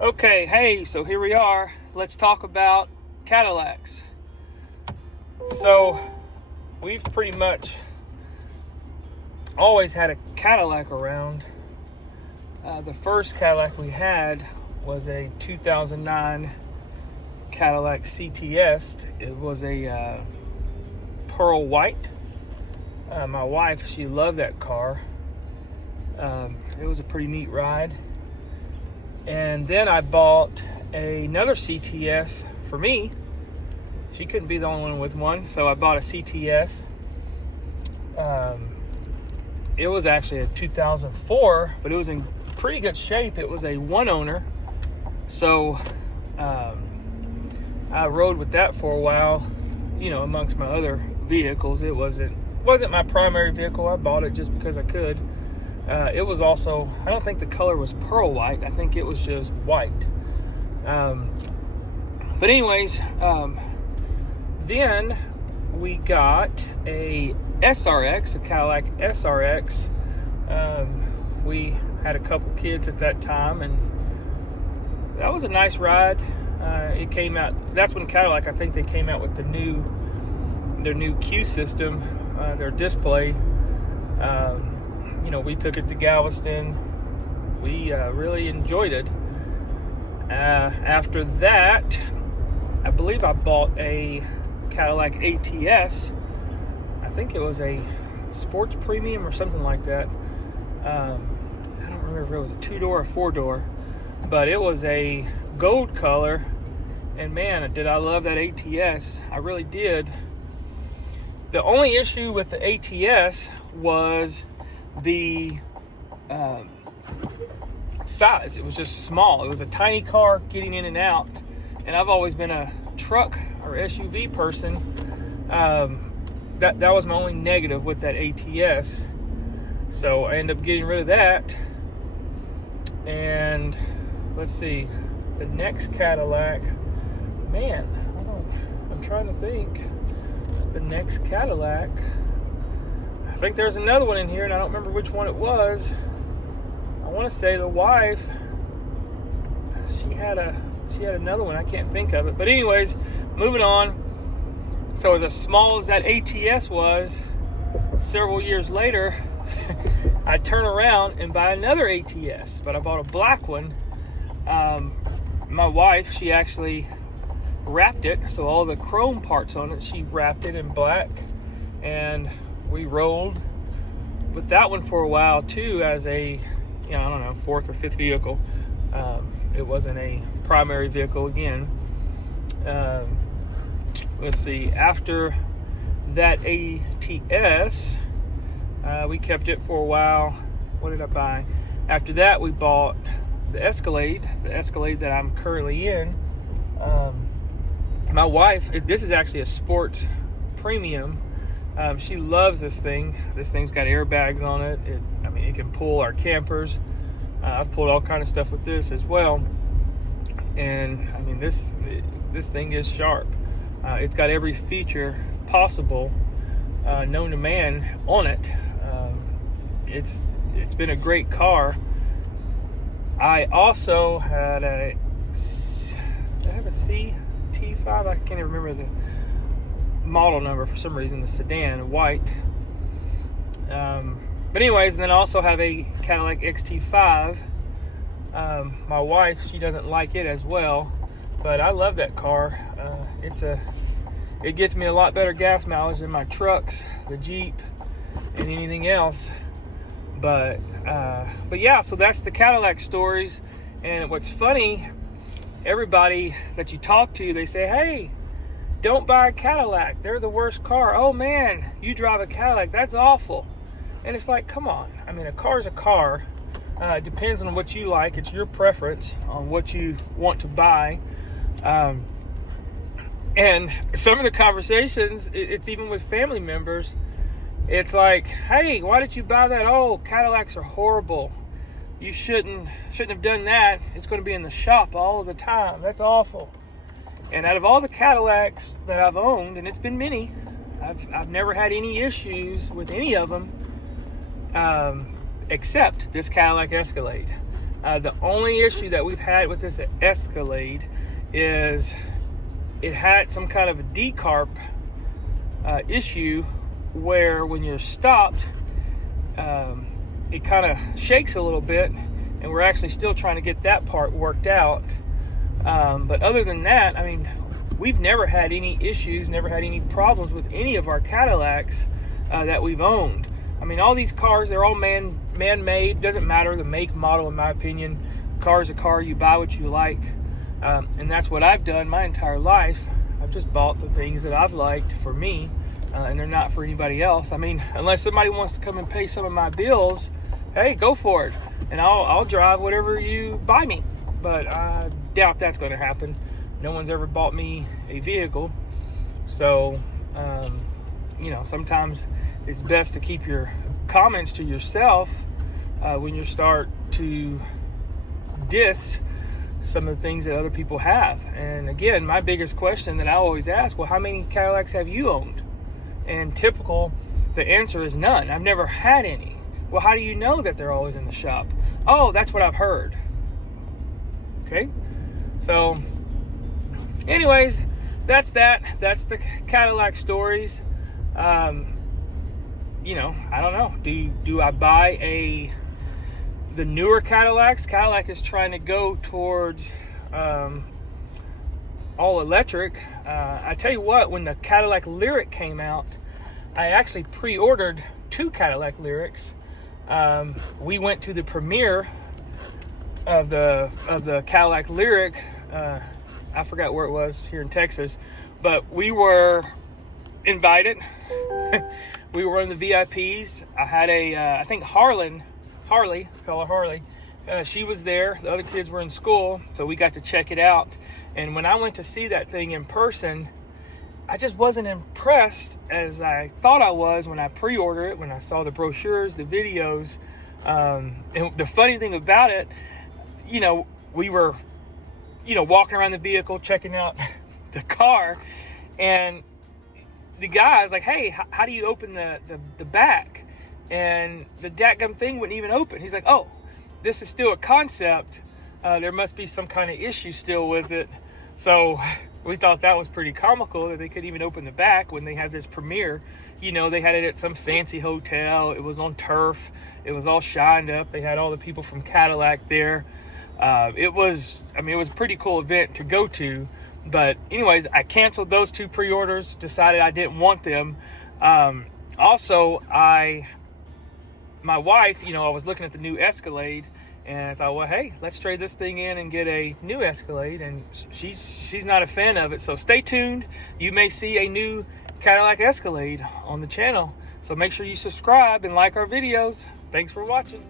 Okay, hey, so here we are. Let's talk about Cadillacs. So, we've pretty much always had a Cadillac around. The first Cadillac we had was a 2009 Cadillac CTS. It was a pearl white. My wife, she loved that car. It was a pretty neat ride. And then I bought another CTS for me. She couldn't be the only one with one, so I bought a CTS. It was actually a 2004, but it was in pretty good shape. It was a one owner, so I rode with that for a while. Amongst my other vehicles, it wasn't my primary vehicle. I bought it just because I could. It was also, I don't think the color was pearl white. I think it was just white. But anyways, then we got a SRX, a Cadillac SRX. We had a couple kids at that time, and that was a nice ride. It came out, that's when Cadillac, I think they came out with their new Q system, their display. We took it to Galveston. We really enjoyed it. After that, I believe I bought a Cadillac ATS. I think it was a sports premium or something like that. I don't remember if it was a 2-door or 4-door, but it was a gold color. And man, did I love that ATS. I really did. The only issue with the ATS was the size. It was just small. It was a tiny car getting in and out, and I've always been a truck or SUV person. That was my only negative with that ATS, so I ended up getting rid of that. And let's see, the next Cadillac, man, I'm trying to think. The next Cadillac, I think there's another one in here, and I don't remember which one it was. I want to say the wife, she had another one. I can't think of it. But anyways, moving on. So as small as that ATS was, several years later, I turn around and buy another ATS. But I bought a black one. My wife, she actually wrapped it. So all the chrome parts on it, she wrapped it in black. And we rolled with that one for a while too, as a, fourth or fifth vehicle. It wasn't a primary vehicle again. Let's see, after that ATS, we kept it for a while. What did I buy? After that, we bought the Escalade that I'm currently in. My wife, this is actually a sports premium. She loves this thing. This thing's got airbags on it. It can pull our campers. I've pulled all kind of stuff with this as well. And this thing is sharp. It's got every feature possible known to man on it. It's been a great car. I also had did I have a CT5? I can't even remember the model number for some reason. The sedan, white. But anyways, and then I also have a Cadillac XT5. My wife, she doesn't like it as well, but I love that car. It gets me a lot better gas mileage than my trucks, the Jeep, and anything else. But yeah, so that's the Cadillac stories. And what's funny, everybody that you talk to, they say, hey, don't buy a Cadillac. They're the worst car. Oh man, you drive a Cadillac. That's awful. And it's like, come on. A car's a car. It depends on what you like. It's your preference on what you want to buy. And some of the conversations, it's even with family members. It's like, hey, why did you buy that? Oh, Cadillacs are horrible. You shouldn't have done that. It's going to be in the shop all of the time. That's awful. And out of all the Cadillacs that I've owned, and it's been many, I've never had any issues with any of them, except this Cadillac Escalade. The only issue that we've had with this Escalade is it had some kind of a decarb issue where when you're stopped, it kind of shakes a little bit, and we're actually still trying to get that part worked out. But other than that, I mean, we've never had any issues, never had any problems with any of our Cadillacs that we've owned. I mean, all these cars, they're all man-made. Doesn't matter the make, model, in my opinion. Car is a car. You buy what you like. And that's what I've done my entire life. I've just bought the things that I've liked for me, and they're not for anybody else. I mean, unless somebody wants to come and pay some of my bills, hey, go for it. And I'll drive whatever you buy me. But I doubt that's going to happen. No one's ever bought me a vehicle. So, sometimes it's best to keep your comments to yourself when you start to diss some of the things that other people have. And again, my biggest question that I always ask, well, how many Cadillacs have you owned? And the answer is none. I've never had any. Well, how do you know that they're always in the shop? Oh, that's what I've heard. Okay? So, anyways, that's that. That's the Cadillac stories. I don't know. Do I buy the newer Cadillacs? Cadillac is trying to go towards all electric. I tell you what, when the Cadillac Lyric came out, I actually pre-ordered 2 Cadillac Lyrics. We went to the premiere of the Cadillac Lyric. I forgot where it was, here in Texas, but we were invited. We were one of the VIPs. I had I think Harley, call her Harley. She was there. The other kids were in school, so we got to check it out. And when I went to see that thing in person, I just wasn't impressed as I thought I was when I pre-ordered it, when I saw the brochures, the videos. And the funny thing about it, we were, walking around the vehicle, checking out the car, and the guy was like, hey, how do you open the back? And the dadgum thing wouldn't even open. He's like, oh, this is still a concept. There must be some kind of issue still with it. So we thought that was pretty comical that they couldn't even open the back when they had this premiere. They had it at some fancy hotel. It was on turf. It was all shined up. They had all the people from Cadillac there. It was a pretty cool event to go to. But anyways, I canceled those 2 pre-orders, decided I didn't want them. Also, my wife, I was looking at the new Escalade, and I thought, well, hey, let's trade this thing in and get a new Escalade. And she's not a fan of it. So stay tuned. You may see a new Cadillac Escalade on the channel. So make sure you subscribe and like our videos. Thanks for watching.